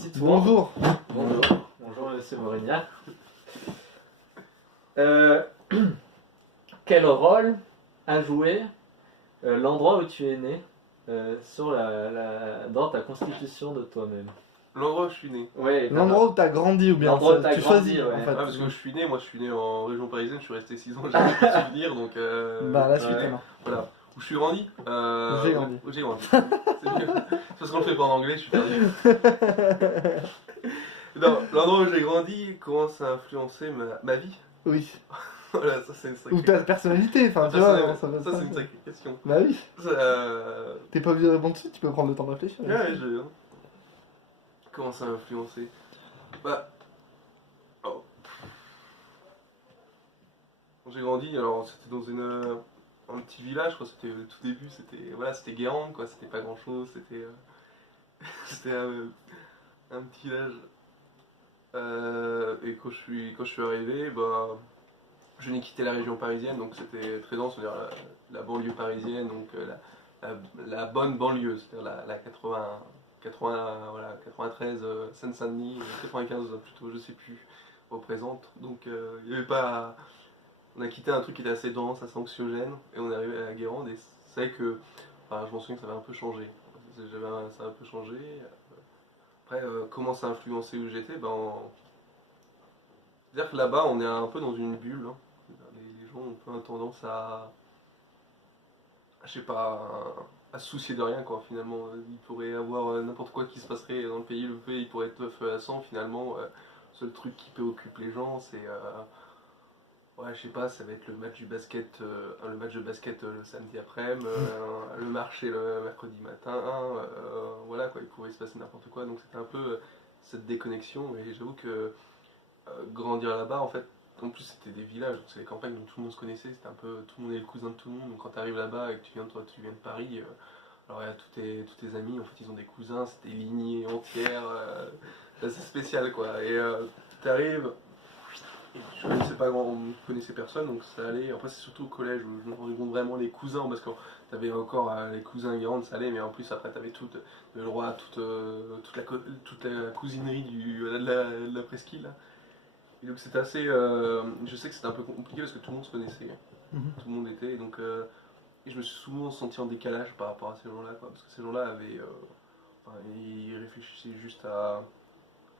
petit tour. Bonjour. Bonjour Monsieur Morignac. Quel rôle a joué l'endroit où tu es né dans ta constitution de toi-même? L'endroit où je suis né. Ouais, L'endroit où t'as grandi ou bien L'endroit où t'as tu grandi, choisis ouais. en fait. Parce que je suis né en région parisienne, je suis resté 6 ans, j'ai pas pu souvenir, donc Bah la suite ouais. alors. voilà. Où je suis grandi J'ai grandi. Où j'ai grandi. C'est mieux. C'est parce qu'on le fait pas en anglais, je suis perdu. Non, l'endroit où j'ai grandi, comment ça a influencé ma vie? Oui. Voilà, ça c'est une sacrée Ou ta personnalité, enfin tu vois. ça, va c'est pas. une sacrée question. Bah oui. Ça, T'es pas obligé de répondre tout de suite, tu peux prendre le temps de réfléchir. ouais, comment ça a influencé? Bah. Oh. Quand j'ai grandi, alors c'était dans un petit village, quoi. C'était le tout début, c'était Guérande, quoi. C'était pas grand chose, c'était un petit village. Et quand je suis arrivé, bah, je n'ai quitté la région parisienne, donc c'était très dense, c'est-à-dire la banlieue parisienne, donc la bonne banlieue, c'est-à-dire la 93, Seine-Saint-Denis, 95 plutôt, je sais plus, représente. Donc il y avait pas. On a quitté un truc qui était assez dense, assez anxiogène, et on est arrivé à Guérande, et c'est vrai que. Enfin, je m'en souviens que ça avait un peu changé. Ça a un peu changé. Après, comment ça a influencé où j'étais, c'est-à-dire que là-bas, on est un peu dans une bulle, hein. Les gens ont un peu tendance à. Je sais pas, à se soucier de rien, quoi, finalement. Il pourrait y avoir n'importe quoi qui se passerait dans le pays, il pourrait être feu à sang, finalement. Le seul truc qui préoccupe les gens, c'est. Ouais, je sais pas, ça va être le match de basket le samedi après-midi, le marché le mercredi matin, voilà quoi, il pourrait se passer n'importe quoi, donc c'était un peu cette déconnexion, et j'avoue que grandir là-bas, en fait, en plus c'était des villages, donc c'est des campagnes dont tout le monde se connaissait, c'était un peu, tout le monde est le cousin de tout le monde, donc quand tu arrives là-bas et que tu viens de Paris, alors il y a tous tes amis, en fait ils ont des cousins, c'est des lignées entières, c'est assez spécial quoi, et tu arrives. Je connaissais personne, donc ça allait. Après, c'est surtout au collège où je me rendais compte vraiment les cousins, parce que t'avais encore les cousins Guérande, ça allait, mais en plus, après, t'avais le roi, toute la cousinerie de la presqu'île. Là. Et donc, c'était assez. Je sais que c'était un peu compliqué parce que tout le monde se connaissait, tout le monde était, et donc. Et je me suis souvent senti en décalage par rapport à ces gens-là, quoi, parce que ces gens-là avaient. Enfin, ils réfléchissaient juste à.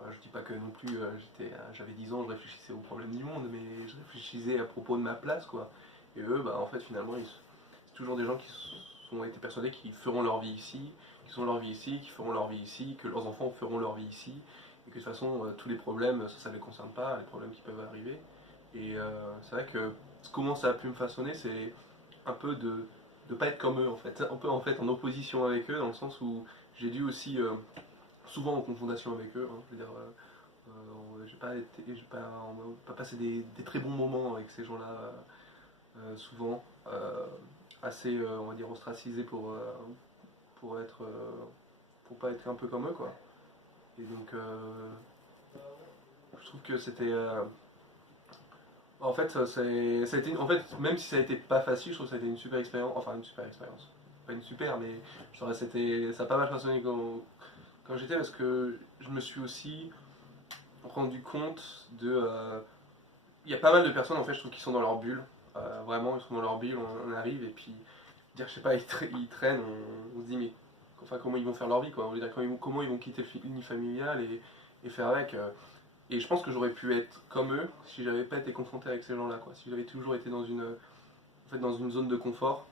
Enfin, je dis pas que non plus, j'avais 10 ans, je réfléchissais aux problèmes du monde, mais je réfléchissais à propos de ma place, quoi. Et eux, bah, en fait, finalement, c'est toujours des gens qui ont été persuadés qu'ils feront leur vie ici, qui feront leur vie ici, que leurs enfants feront leur vie ici, et que de toute façon, tous les problèmes, ça ne les concerne pas, les problèmes qui peuvent arriver. Et c'est vrai que comment ça a pu me façonner, c'est un peu de ne pas être comme eux, en fait. Un peu, en fait, en opposition avec eux, dans le sens où j'ai dû aussi. Souvent en confrontation avec eux. Hein, je veux dire, on n'a pas passé des très bons moments avec ces gens-là, souvent assez, on va dire, ostracisés pour être, pour pas être un peu comme eux, quoi. Et donc, je trouve que c'était, en fait, ça a été, en fait, même si ça a été pas facile, je trouve que ça a été une super expérience, enfin une super expérience, pas une super, mais je dirais ça a pas mal façonné quand j'étais, parce que je me suis aussi rendu compte de. Il y a pas mal de personnes en fait, je trouve, qui sont dans leur bulle. Vraiment, ils sont dans leur bulle, on arrive et puis, dire, je sais pas, ils traînent, on se dit, mais enfin, comment ils vont faire leur vie, quoi. On veut dire, comment ils vont quitter le unifamilial et faire avec. Et je pense que j'aurais pu être comme eux si j'avais pas été confronté avec ces gens-là, quoi. Si j'avais toujours été dans une zone de confort,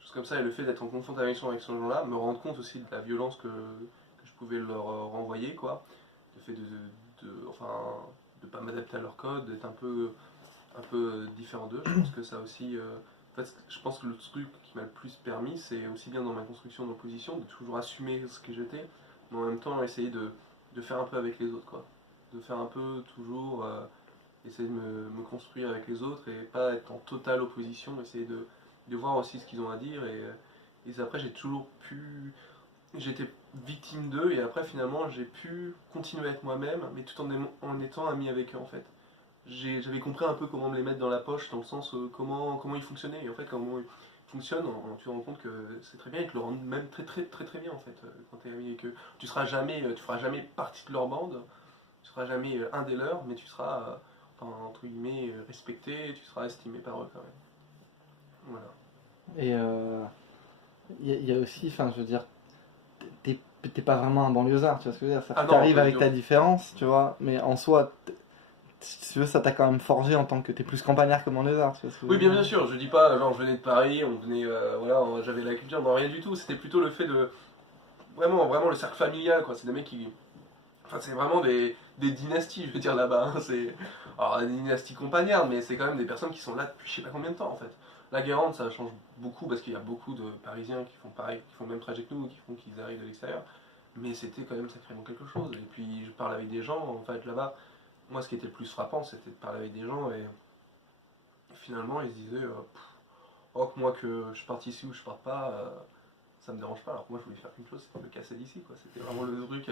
chose comme ça, et le fait d'être en confrontation avec ces gens-là, me rendre compte aussi de la violence que je pouvais leur renvoyer, quoi. Le fait enfin, de pas m'adapter à leur code, d'être un peu différent d'eux. Je pense que ça aussi. En fait, je pense que le truc qui m'a le plus permis, c'est aussi bien dans ma construction d'opposition, de toujours assumer ce que j'étais, mais en même temps essayer de faire un peu avec les autres, quoi. De faire un peu toujours. Essayer de me construire avec les autres et pas être en totale opposition, essayer de voir aussi ce qu'ils ont à dire. Et après, j'ai toujours pu. J'étais victime d'eux et après, finalement, j'ai pu continuer à être moi-même, mais tout en étant ami avec eux, en fait. J'avais compris un peu comment me les mettre dans la poche, dans le sens comment ils fonctionnaient et en fait comment fonctionnent, tu te rends compte que c'est très bien, ils te le rendent même très très très très bien en fait quand t'es ami avec eux. Tu feras jamais partie de leur bande, tu seras jamais un des leurs, mais tu seras entre guillemets respecté, tu seras estimé par eux quand même. Voilà. Et il y a aussi, enfin, je veux dire, t'es pas vraiment un banlieusard, tu vois ce que je veux dire. Ça Ah non, t'arrive pas avec du ta tout. différence, tu vois, mais en soi, si tu veux, ça t'a quand même forgé en tant que t'es plus campagnard que banlieusard, tu vois ce que je Oui, veux bien, dire. bien sûr, je dis pas, genre je venais de Paris, on venait, voilà, j'avais la culture, non, rien du tout, c'était plutôt le fait de, vraiment le cercle familial, quoi, c'est des mecs qui, enfin c'est vraiment des dynasties, je veux dire là-bas, hein. C'est, alors des dynasties compagnardes, mais c'est quand même des personnes qui sont là depuis je sais pas combien de temps en fait. La Guérande, ça change beaucoup parce qu'il y a beaucoup de Parisiens qui font pareil, qui font le même trajet que nous, qui font qu'ils arrivent de l'extérieur, mais c'était quand même sacrément quelque chose. Et puis je parle avec des gens, en fait là-bas, moi ce qui était le plus frappant, c'était de parler avec des gens et finalement ils se disaient, oh que moi que je parte ici ou je parte pas, ça me dérange pas. Alors que moi je voulais faire qu'une chose, c'était me casser d'ici, quoi. C'était vraiment le truc.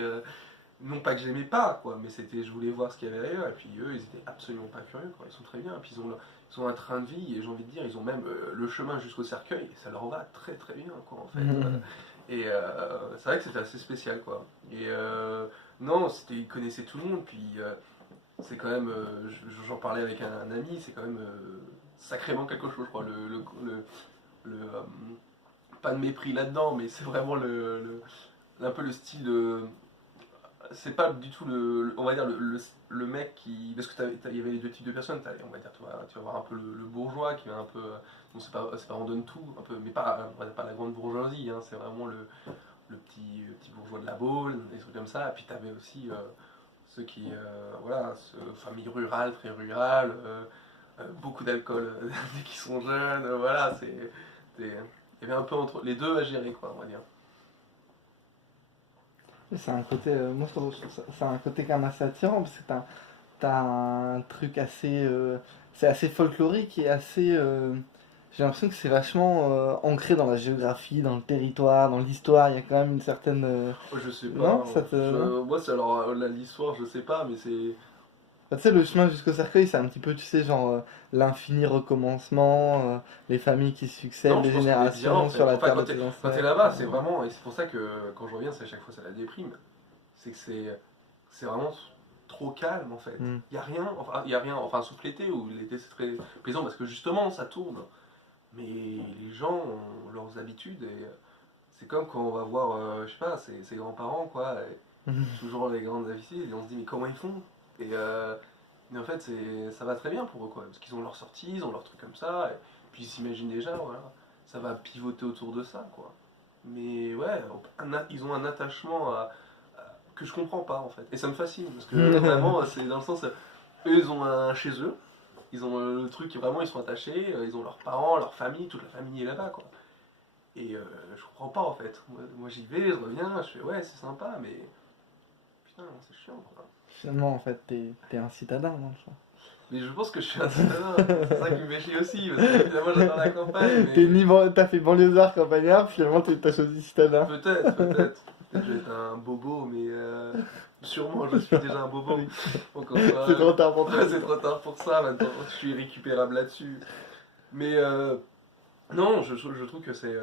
Non pas que j'aimais pas, quoi, mais c'était, je voulais voir ce qu'il y avait ailleurs, et puis eux, ils étaient absolument pas curieux, quoi. Ils sont très bien, et puis ils ont un train de vie, et j'ai envie de dire, ils ont même le chemin jusqu'au cercueil, et ça leur va très très bien, quoi, en fait. Et c'est vrai que c'était assez spécial, quoi. Et non, ils connaissaient tout le monde, puis c'est quand même, j'en parlais avec un ami, c'est quand même sacrément quelque chose, je crois, le pas de mépris là-dedans, mais c'est vraiment un peu le style de c'est pas du tout on va dire le mec qui parce que il y avait les deux types de personnes, on va dire tu vas voir un peu le bourgeois qui va un peu bon c'est pas on donne tout un peu mais pas on va dire pas la grande bourgeoisie, hein, c'est vraiment le petit bourgeois de la Baule, des trucs comme ça. Et puis t'avais aussi ceux qui voilà famille rurale, très rurale, beaucoup d'alcool dès qu'ils sont jeunes, voilà il y avait un peu entre les deux à gérer, quoi, on va dire. C'est un côté, moi je trouve ça, c'est un côté quand même assez attirant parce que t'as un truc assez, c'est assez folklorique et assez, j'ai l'impression que c'est vachement ancré dans la géographie, dans le territoire, dans l'histoire. Il y a quand même une certaine, Oh, je sais pas, non, hein. ça te, non? Moi c'est alors l'histoire, je sais pas, mais c'est. Bah, tu sais, le chemin jusqu'au cercueil, c'est un petit peu, tu sais, genre l'infini recommencement, les familles qui succèdent, Non, je les pense qu'il est bien en générations sur fait. la Enfin, terre de tes quand t'es ancêtres. là-bas, c'est vraiment. Et c'est pour ça que quand je reviens, c'est à chaque fois ça la déprime. C'est que c'est vraiment trop calme en fait. Hmm. Il y a rien, enfin sauf l'été où l'été c'est très plaisant parce que justement ça tourne. Mais les gens ont leurs habitudes et c'est comme quand on va voir, je sais pas, ses grands-parents quoi. Et toujours les grandes habitudes et on se dit mais comment ils font? Et mais en fait ça va très bien pour eux quoi. Parce qu'ils ont leur sortie, ils ont leur truc comme ça. Et puis ils s'imaginent déjà, voilà, ça va pivoter autour de ça quoi. Mais ouais, ils ont un attachement que je comprends pas en fait. Et ça me fascine parce que vraiment, c'est dans le sens, eux ils ont un chez eux, ils ont le truc, vraiment ils sont attachés, ils ont leurs parents, leur famille, toute la famille est là-bas quoi. Et je comprends pas en fait. Moi, j'y vais, je reviens, je fais ouais, c'est sympa, mais putain, c'est chiant quoi. Finalement, en fait, t'es un citadin, dans le fond. Mais je pense que je suis un citadin, c'est ça qui me fait chier aussi, parce que finalement j'adore la campagne, T'es mais ni t'as fait banlieusard campagnard, finalement t'as choisi citadin. peut-être, peut-être. Peut-être je vais être un bobo, mais sûrement je suis déjà un bobo. Oui. Donc, enfin, C'est trop tard pour toi. ouais, c'est trop tard pour ça maintenant, je suis récupérable là-dessus. Mais non, je trouve que c'est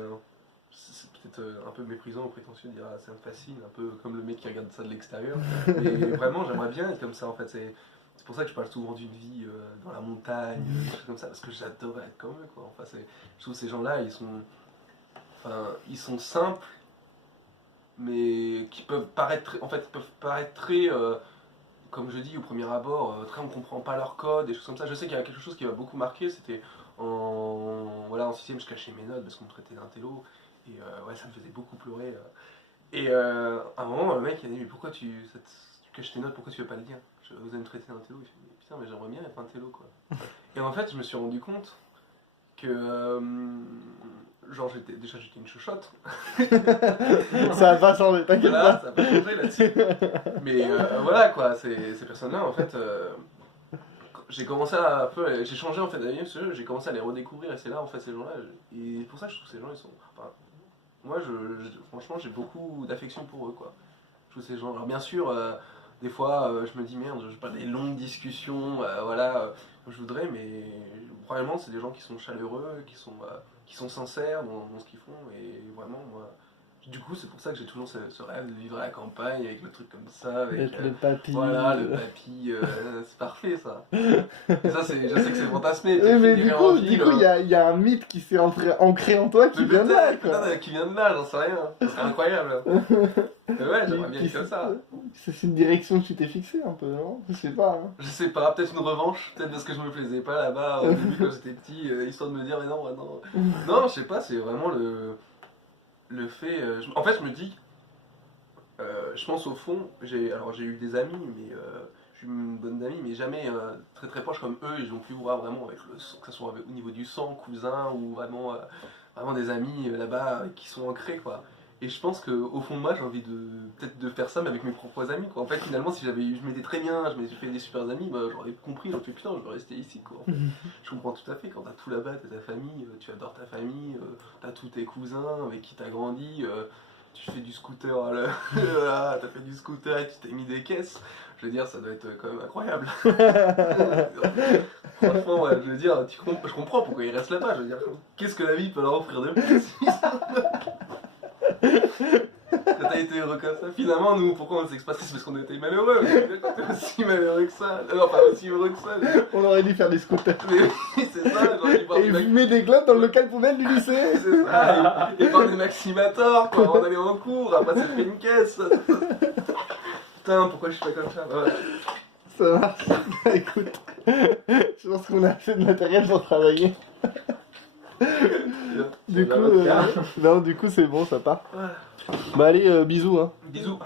peut-être un peu méprisant ou prétentieux de dire ah, ça me fascine, un peu comme le mec qui regarde ça de l'extérieur. Mais vraiment, j'aimerais bien être comme ça en fait. C'est pour ça que je parle souvent d'une vie dans la montagne, des choses comme ça, parce que j'adorais être comme eux quoi. Enfin, je trouve que ces gens-là, ils sont simples mais qui peuvent paraître en fait peuvent paraître très comme je dis au premier abord très on comprend pas leur code des choses comme ça. Je sais qu'il y a quelque chose qui m'a beaucoup marqué, c'était en sixième je cachais mes notes parce qu'on me traitait d'intello et ouais ça me faisait beaucoup pleurer et à un moment le mec il a dit mais pourquoi tu caches tes notes, pourquoi tu veux pas le dire, vous allez me traiter d'intello. Il fait mais putain mais j'aimerais bien être intello quoi. Et en fait je me suis rendu compte que genre j'étais une chochotte. Ça a pas changé, t'inquiète Voilà, pas. ça n'a pas changé là-dessus. Mais voilà quoi, ces personnes-là, en fait, j'ai commencé à un peu, j'ai changé en fait d'avis, parce que j'ai commencé à les redécouvrir et c'est là en fait ces gens-là. Et pour ça, je trouve que ces gens, ils sont. Enfin, moi, franchement, j'ai beaucoup d'affection pour eux quoi. Je trouve ces gens. Alors bien sûr, des fois, je me dis merde, je pas des longues discussions, voilà, je voudrais, mais probablement c'est des gens qui sont chaleureux, qui sont qui sont sincères dans ce qu'ils font. Et vraiment, moi, du coup, c'est pour ça que j'ai toujours ce rêve de vivre à la campagne avec le truc comme ça. Avec, Être le papy. voilà, le papy, c'est parfait ça. Et ça, je sais que c'est fantasmé. Oui, mais tu du coup, il y a un mythe qui s'est ancré en toi qui vient de là, quoi. Peut-être qui vient de là, j'en sais rien. C'est incroyable. Mais ouais, j'aimerais bien être comme ça. C'est une direction que tu t'es fixée un peu, non? Je sais pas. Hein. Je sais pas, peut-être une revanche, peut-être parce que je me plaisais pas là-bas au début quand j'étais petit, histoire de me dire, mais non, non. Non, je sais pas, c'est vraiment le fait. En fait, je me dis, je pense au fond, alors j'ai eu des amis, mais je suis une bonne amie, mais jamais très très proche comme eux, ils ont pu voir vraiment avec le sang, que ce soit au niveau du sang, cousin, ou vraiment, vraiment des amis là-bas qui sont ancrés, quoi. Et je pense qu'au fond de moi, j'ai envie peut-être de faire ça, mais avec mes propres amis, quoi. En fait, finalement, si je m'étais très bien, je m'étais fait des super amis, bah, j'aurais compris, j'aurais fait putain, je vais rester ici, quoi. En fait, je comprends tout à fait, quand t'as tout là-bas, t'as ta famille, tu adores ta famille, t'as tous tes cousins avec qui t'as grandi, tu fais du scooter, voilà, t'as fait du scooter et tu t'es mis des caisses. Je veux dire, ça doit être quand même incroyable. Franchement, ouais, je veux dire, je comprends pourquoi ils restent là-bas. Je veux dire, qu'est-ce que la vie peut leur offrir de plus? Quand t'as été heureux comme ça, finalement, nous, pourquoi on s'est expatrié? C'est parce qu'on était malheureux. Mais quand t'es aussi malheureux que ça, non, pas aussi heureux que ça. On aurait dû faire des scooters. Mais oui, c'est ça, genre, ils Et fumer des globes dans le local poubelle du lycée. C'est ça, et prendre des maximators, quoi, avant d'aller en cours, après c'est fait une caisse. Putain, pourquoi je suis pas comme ça? Ouais. Ça marche. Écoute, je pense qu'on a assez de matériel pour travailler. Du coup, non, du coup c'est bon, ça part. Bah allez, bisous. Hein. Bisous.